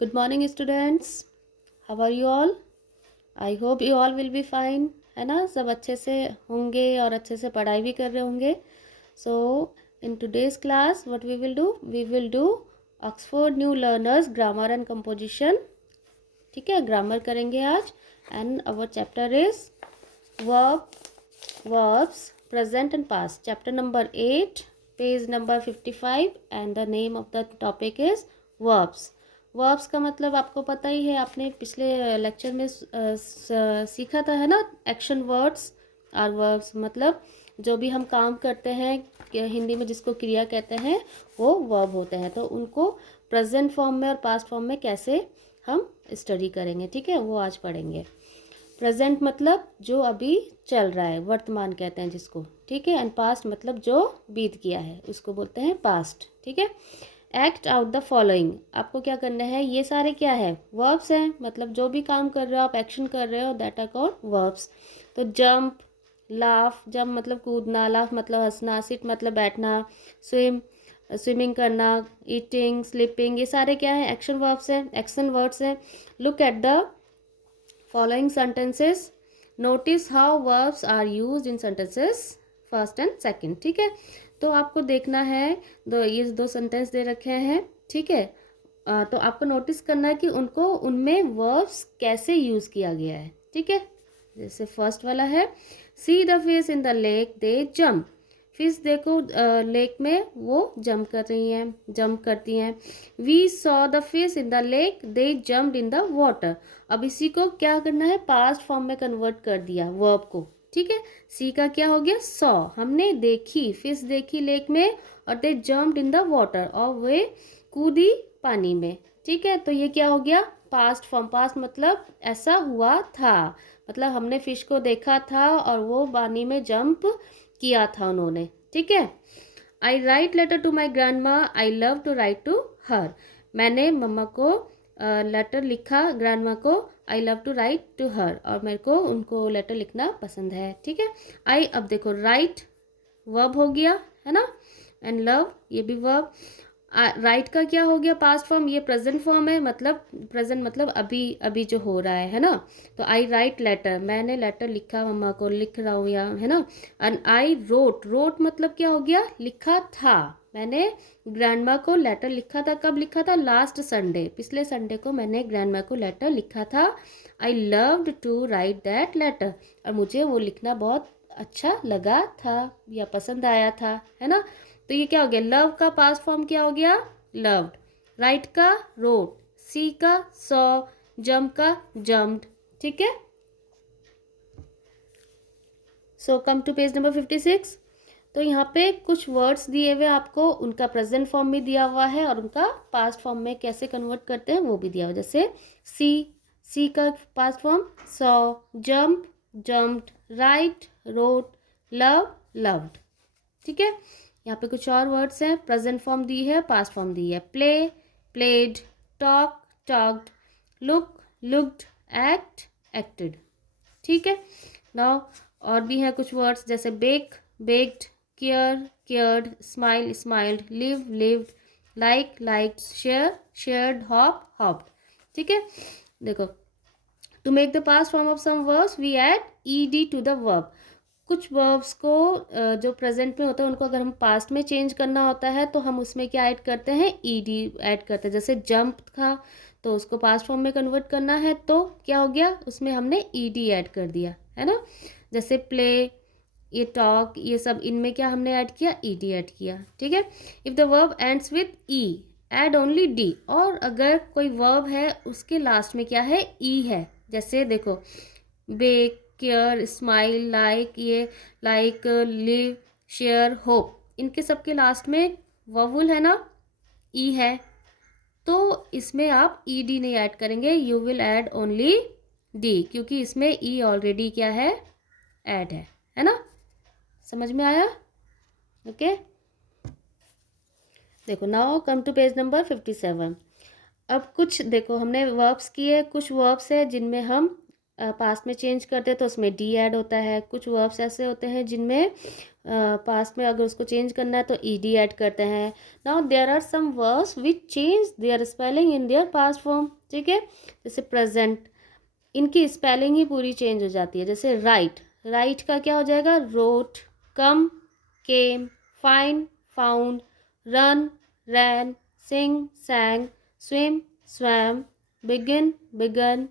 Good morning students. How are you all? I hope you all will be fine. है ना, सब अच्छे से होंगे और अच्छे से पढ़ाई भी कर रहे होंगे. So in today's class what we will do? We will do Oxford New Learners Grammar and Composition. ठीक है, ग्रामर करेंगे आज. And our chapter is verbs, present and past. Chapter number 8, page number 55, and the name of the topic is verbs. Verbs का मतलब आपको पता ही है, आपने पिछले लेक्चर में सीखा था, है ना. एक्शन वर्ड्स आर वर्ब्स, मतलब जो भी हम काम करते हैं, हिंदी में जिसको क्रिया कहते हैं, वो वर्ब होते हैं. तो उनको प्रेजेंट फॉर्म में और पास्ट फॉर्म में कैसे हम स्टडी करेंगे, ठीक है, वो आज पढ़ेंगे. प्रेजेंट मतलब जो अभी चल रहा है, वर्तमान कहते हैं जिसको, ठीक है. एंड पास्ट मतलब जो बीत गया है, उसको बोलते हैं पास्ट, ठीक है. एक्ट आउट द फॉलोइंग, आपको क्या करना है, ये सारे क्या है, वर्ब्स हैं, मतलब जो भी काम कर रहे हो आप, एक्शन कर रहे हो, दैट आर कॉल्ड वर्ब्स. तो जंप, लाफ, जंप मतलब कूदना, लाफ मतलब हंसना, सिट मतलब बैठना, स्विमिंग करना, ईटिंग, स्लीपिंग, ये सारे क्या है, एक्शन वर्ब्स हैं, एक्शन वर्ड्स हैं. Look at the following sentences, notice how verbs are used in sentences first and second, ठीक है. तो आपको देखना है, ये दो सेंटेंस दे रखे हैं, ठीक है. तो आपको नोटिस करना है कि उनको, उनमें वर्ब्स कैसे यूज़ किया गया है, ठीक है. जैसे फर्स्ट वाला है, see the fish in the lake they jump. Fish देखो लेक में वो जंप कर रही हैं, जंप करती हैं. We saw the fish in the lake they jumped in the water. अब इसी को क्या करना है, पास्ट फॉर्म में कन्वर्ट कर दिया वर्ब को, ठीक है. सी का क्या हो गया, सॉ, हमने देखी, फिश देखी लेक में, और दे जम्प्ड इन द वाटर, और वे कूदी पानी में, ठीक है. तो ये क्या हो गया, पास्ट फॉर्म. पास्ट मतलब ऐसा हुआ था, मतलब हमने फिश को देखा था और वो पानी में जंप किया था उन्होंने, ठीक है. I write letter to my grandma, I love to write to her. मैंने मम्मा को लेटर लिखा, ग्रैंड माँ को, I love to write to her, और मेरे को उनको लेटर लिखना पसंद है, ठीक है. आई, अब देखो राइट वर्ब हो गया, है ना, एंड लव ये भी वर्ब. राइट का क्या हो गया, पास्ट फॉर्म, ये प्रेजेंट फॉर्म है, मतलब प्रेजेंट मतलब अभी अभी जो हो रहा है ना. तो आई राइट लेटर, मैंने लेटर लिखा, मम्मा को लिख रहा हूँ, या है ना. एंड आई रोट, रोट मतलब क्या हो गया, लिखा था. मैंने ग्रैंडमा को लेटर लिखा था, कब लिखा था, लास्ट संडे, पिछले संडे को मैंने ग्रैंडमा को लेटर लिखा था. I loved to write that letter, और मुझे वो लिखना बहुत अच्छा लगा था या पसंद आया था, है ना. तो ये क्या हो गया, लव का पास्ट फॉर्म क्या हो गया, लव्ड. राइट का रोट, सी का सॉ, जम्प का जम्प्ड, ठीक है. सो कम टू पेज नंबर 56. तो यहाँ पे कुछ वर्ड्स दिए हुए आपको, उनका प्रेजेंट फॉर्म भी दिया हुआ है और उनका पास्ट फॉर्म में कैसे कन्वर्ट करते हैं वो भी दिया हुआ है. जैसे सी, सी का past form saw, jump jumped, right road, love loved, ठीक है. यहाँ पे कुछ और वर्ड्स हैं, प्रेजेंट फॉर्म दी है, पास्ट फॉर्म दी है. Play, played, talk, talked, look, looked, act, acted, ठीक है. नाउ और भी हैं कुछ वर्ड्स, जैसे bake, baked, care, cared, smile, smiled, live, lived, like, liked, share, shared, hop, hopped, ठीक है. देखो, to make the past form of some verbs we add ED to the verb. कुछ वर्ब्स को जो प्रेजेंट में होता है, उनको अगर हम पास्ट में चेंज करना होता है तो हम उसमें क्या ऐड करते हैं, ईडी ऐड करते हैं. जैसे जंप था तो उसको पास्ट फॉर्म में कन्वर्ट करना है, तो क्या हो गया, उसमें हमने ईडी ऐड कर दिया, है ना. जैसे प्ले, ये टॉक, ये सब, इनमें क्या हमने ऐड किया, ईडी ऐड किया, ठीक है. If the verb ends with E add only D. और अगर कोई वर्ब है उसके लास्ट में क्या है, ई है. जैसे देखो, बेक, केयर, स्माइल, लाइक, ये लाइक, लिव, शेयर, होप, इनके सबके लास्ट में ववुल है ना, ई है, तो इसमें आप ई डी नहीं ऐड करेंगे, you will add only D, क्योंकि इसमें ई ऑलरेडी क्या है, ऐड है ना. समझ में आया, ओके. देखो, now come to page number 57. अब कुछ देखो, हमने वर्ब्स किए, कुछ वर्ब्स है जिनमें हम पास्ट में चेंज करते हैं तो उसमें डी ऐड होता है. कुछ वर्ब्स ऐसे होते हैं जिनमें पास्ट में अगर उसको चेंज करना है तो ईडी ऐड करते हैं. Now there are some verbs which change their spelling in their past form. ठीक है, जैसे प्रेजेंट, इनकी स्पेलिंग ही पूरी चेंज हो जाती है. जैसे राइट, राइट का क्या हो जाएगा? Wrote. Come, came. Find, found. Run, ran. Sing, sang. Swim, swam. Begin, began.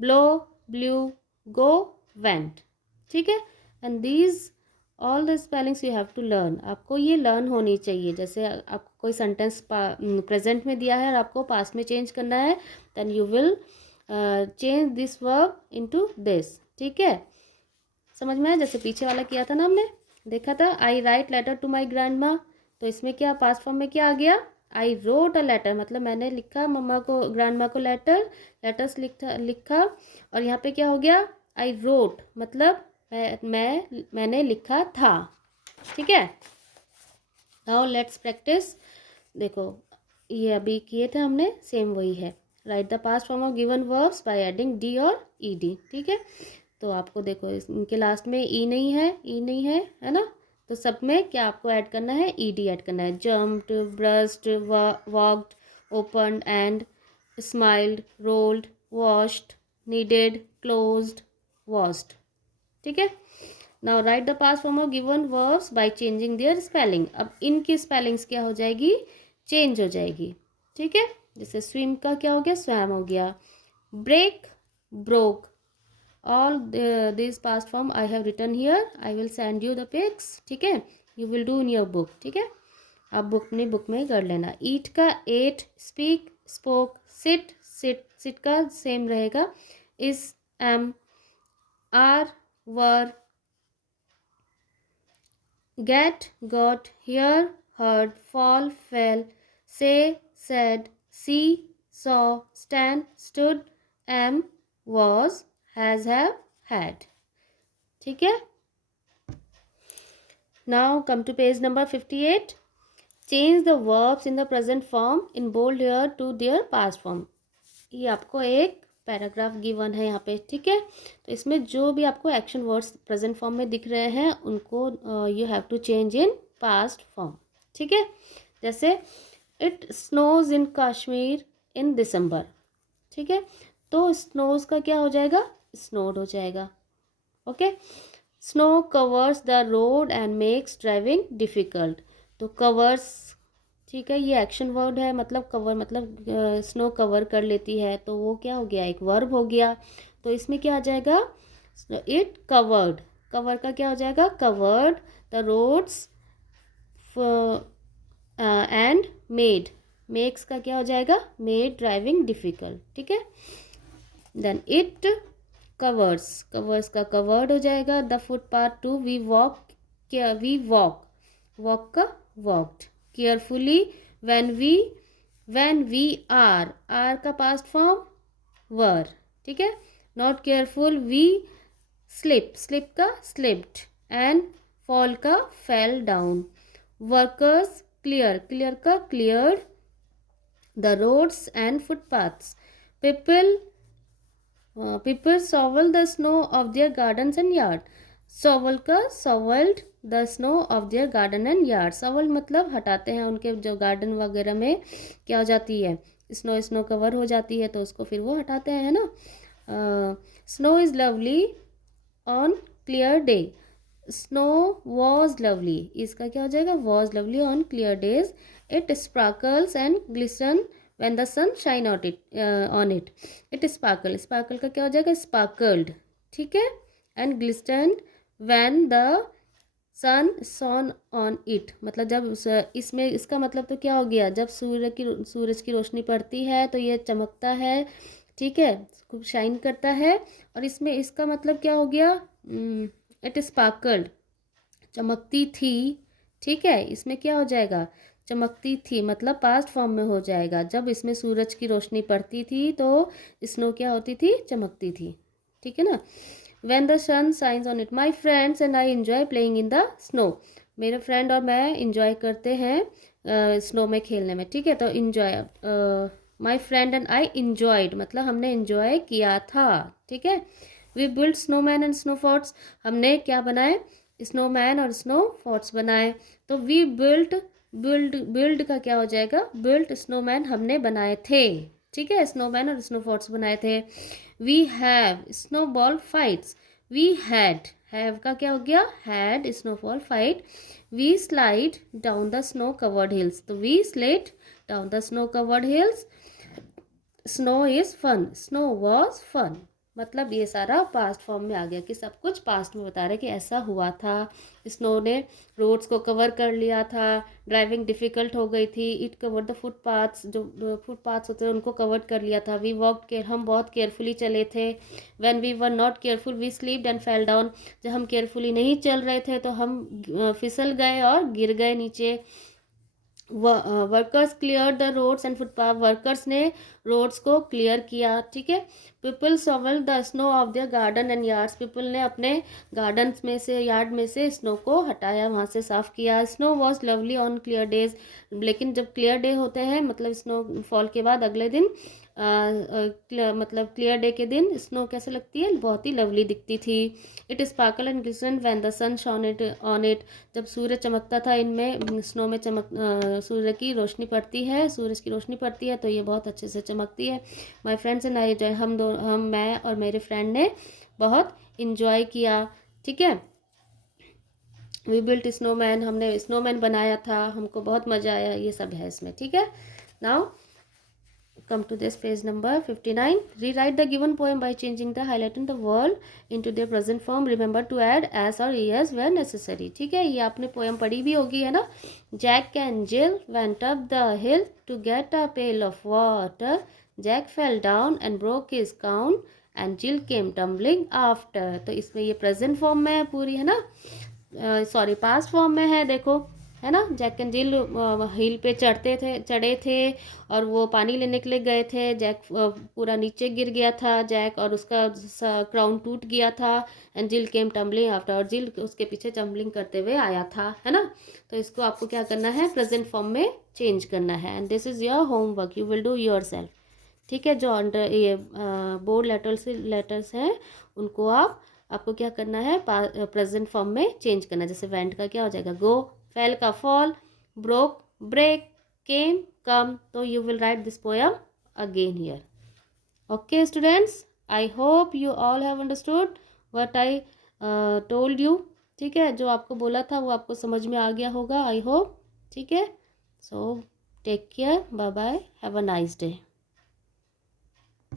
Blow, blew. Go, went. ठीक है, and these all the spellings you have to learn. आपको ये लर्न होनी चाहिए. जैसे आपको कोई सेंटेंस प्रेजेंट में दिया है और आपको पास्ट में चेंज करना है, then you will change this verb into this. ठीक है, समझ में आया? जैसे पीछे वाला किया था ना, हमने देखा था, I write letter to my grandma. तो इसमें क्या पास्ट फॉर्म में क्या आ गया? आई रोट अ लेटर, मतलब मैंने लिखा मम्मा को, ग्रैंड माँ को लेटर्स लिखा. और यहाँ पे क्या हो गया? आई रोट, मतलब मैंने लिखा था. ठीक है, नाउ लेट्स प्रैक्टिस. देखो ये अभी किए थे हमने, सेम वही है. Right the past form of given verbs by adding D और ई डी. ठीक है, तो आपको देखो इनके लास्ट में ई नहीं है, ई नहीं है ना, तो सब में क्या आपको ऐड करना है? ई डी ऐड करना है. Jumped, brushed, walked, opened and smiled, rolled, washed, needed, closed, washed. ठीक है, now write the past form of given verbs by changing their spelling. अब इनकी स्पेलिंग्स क्या हो जाएगी? चेंज हो जाएगी. ठीक है, जैसे स्विम का क्या हो गया? स्वैम हो गया. Break, broke. All these past form I have written here. I will send you the pics. ठीक है, you will do in your book. ठीक है, आप अपनी बुक में कर लेना. ईट का ate, speak, spoke, sit, sit का सेम रहेगा. Is, am, are, were. Get, got, hear, heard, fall, fell, say, said, see, saw, stand, stood, am, was, has, have, had. ठीक है, now come to page number 58. Change the verbs in the present form in bold here to their past form. ये आपको एक paragraph given है यहाँ पे. ठीक है, तो इसमें जो भी आपको एक्शन वर्ड्स प्रेजेंट फॉर्म में दिख रहे हैं उनको you have to change in past form. ठीक है, जैसे it snows in Kashmir in December. ठीक है, तो स्नोज का क्या हो जाएगा? स्नोड हो जाएगा. Okay, snow covers the road and makes driving difficult. तो कवर्स, ठीक है, ये एक्शन वर्ड है, मतलब कवर मतलब स्नो कवर कर लेती है, तो वो क्या हो गया? एक वर्ब हो गया. तो इसमें क्या आ जाएगा? It covered. कवर का क्या हो जाएगा? Covered the roads and made. Makes का क्या हो जाएगा? Made driving difficult. ठीक है, देन इट कवर्स, कवर्स का कवर्ड हो जाएगा. The footpath to we walk, we walk, walk का walked. Carefully, when we are का पास्ट फॉर्म वर. ठीक है, not careful, we slip, slip का स्लिप्ड. एंड फॉल का fell down. Workers, clear, clear का cleared the roads and footpaths. People shovel the snow of their gardens and yard. shovel का shoveled the snow of their garden and yard. shovel मतलब हटाते हैं, उनके जो garden वगैरह में क्या हो जाती है? स्नो कवर हो जाती है, तो उसको फिर वो हटाते हैं ना. Snow is lovely on clear day. Snow was lovely, इसका क्या हो जाएगा? Was lovely on clear days. It sparkles and glisten when the sun shine on it. It sparkle, sparkle का क्या हो जाएगा? sparkled. ठीक है, and glistened when the sun shone on it. मतलब जब इसमें, इसका मतलब तो क्या हो गया? जब सूरज की रोशनी पड़ती है तो ये चमकता है. ठीक है, खूब शाइन करता है. और इसमें इसका मतलब क्या हो गया? इट स्पार्कल्ड, चमकती थी. ठीक है, इसमें क्या हो जाएगा? चमकती थी, मतलब पास्ट फॉर्म में हो जाएगा. जब इसमें सूरज की रोशनी पड़ती थी तो स्नो क्या होती थी? चमकती थी. ठीक है ना. When the sun shines on it, my friends and I enjoy playing in the snow. मेरे फ्रेंड और मैं इंजॉय करते हैं स्नो में खेलने में. ठीक है, तो enjoy, my friend and I enjoyed, मतलब हमने इंजॉय किया था. ठीक है, we build snowman and snow forts. हमने क्या बनाए? स्नोमैन और स्नो फोर्ट्स बनाए। तो वी बिल्ड का क्या हो जाएगा, बिल्ट स्नोमैन हमने बनाए थे, ठीक है, स्नोमैन और स्नो फोर्ट्स बनाए थे। We have snowball fights, we have का क्या हो गया, had snowfall fight. We slide down the snow covered hills, तो we slide down the snow covered hills. Snow is fun, snow was fun. मतलब ये सारा पास्ट फॉर्म में आ गया कि सब कुछ पास्ट में बता रहे कि ऐसा हुआ था। स्नो ने रोड्स को कवर कर लिया था, ड्राइविंग डिफ़िकल्ट हो गई थी। इट कवर द फुटपाथ्स, जो फुटपाथ्स होते हैं उनको कवर कर लिया था। वी वॉक केयर, हम बहुत केयरफुली चले थे। When we were not careful we slipped and fell down, जब हम केयरफुली नहीं चल रहे थे तो हम फिसल गए और गिर गए नीचे। Workers clear the roads and footpath, workers ने रोड्स को क्लियर किया, ठीक है। People shovel the snow off their garden and yards, people ने अपने गार्डन्स में से, यार्ड में से स्नो को हटाया, वहाँ से साफ़ किया। Snow was lovely on clear days, लेकिन जब क्लियर डे होते हैं मतलब स्नो फॉल के बाद अगले दिन मतलब क्लियर डे के दिन स्नो कैसे लगती है, बहुत ही लवली दिखती थी। It sparkle and glisten when the sun shone it on it, जब सूर्य चमकता था इनमें, स्नो में सूर्य की रोशनी पड़ती है, सूरज की रोशनी पड़ती है तो ये बहुत अच्छे से चमकती है। माय फ्रेंड्स एंड आई, मैं और मेरे फ्रेंड ने बहुत इंजॉय किया, ठीक है। वी बिल्ट स्नोमैन, हमने स्नोमैन बनाया था, हमको बहुत मज़ा आया, ये सब है इसमें, ठीक है। Now come to this page number 59. Rewrite the given poem by changing the highlighting the word into their present form. Remember to add as or es where necessary. ठीक है, ये आपने पोएम पढ़ी भी होगी, है ना। Jack and Jill went up the hill to get a pail of water. Jack fell down and broke his crown and Jill came tumbling after. तो इसमें ये प्रेजेंट फॉर्म में है पूरी, है ना, सॉरी पास्ट फॉर्म में है, देखो, है ना। जैक एंड जिल हिल पे चढ़े थे और वो पानी लेने के लिए गए थे। जैक पूरा नीचे गिर गया था, जैक, और उसका क्राउन टूट गया था। एंड जिल केम टम्बलिंग आफ्टर, और जिल उसके पीछे टम्बलिंग करते हुए आया था, है ना। तो इसको आपको क्या करना है, प्रेजेंट फॉर्म में चेंज करना है। And this is your homework, you will do your self, ठीक है। जो अंडर ये बोर्ड लेटर्स हैं उनको आपको क्या करना है, प्रेजेंट फॉर्म में चेंज करना है। जैसे वेंट का क्या हो जाएगा, गो, फेल का फॉल, ब्रोक ब्रेक, केम कम। तो you will write this poem again here. Okay students, I hope you all have understood what I told you, ठीक है। जो आपको बोला था वो आपको समझ में आ गया होगा, आई होप, ठीक है। So take care, bye bye, have a nice day.